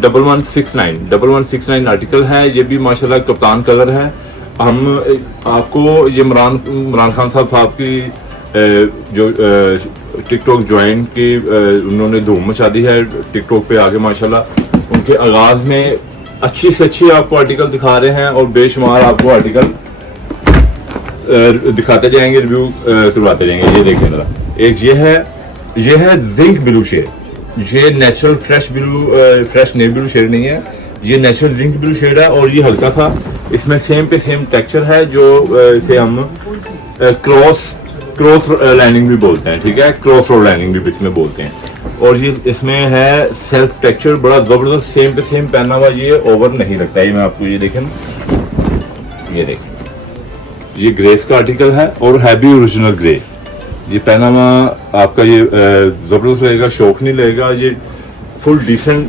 1169 article है, ये भी माशाल्लाह कप्तान कलर है। हम आपको ये इमरान खान साहब की जो टिकटॉक ज्वाइन की उन्होंने धूम मचा दी है टिकटॉक पे आगे माशाल्लाह। उनके आगाज में अच्छी से अच्छी आपको आर्टिकल दिखा रहे हैं और बेशुमार आपको आर्टिकल दिखाते जाएंगे, रिव्यू करवाते जाएंगे। ये देखें जरा, एक ये है जिंक ब्लू शेड। ये natural fresh navy blue shade नहीं है, ये नेचुरल जिंक ब्लू शेड है। और ये हल्का सा इसमें सेम टेक्सचर है, जो इसे हम क्रॉस लाइनिंग भी बोलते हैं, ठीक है, क्रॉस रोड लाइनिंग भी इसमें बोलते हैं। और ये इसमें है सेल्फ टेक्सचर बड़ा जबरदस्त, सेम पहना हुआ, ये ओवर नहीं लगता है। मैं आपको ये देखें, ये देखें, ये ग्रेस का आर्टिकल है और है भी ओरिजिनल ग्रे। ये पहना हुआ आपका ये जबरदस्त लगेगा, शौक नहीं लगेगा। ये फुल डिसेंट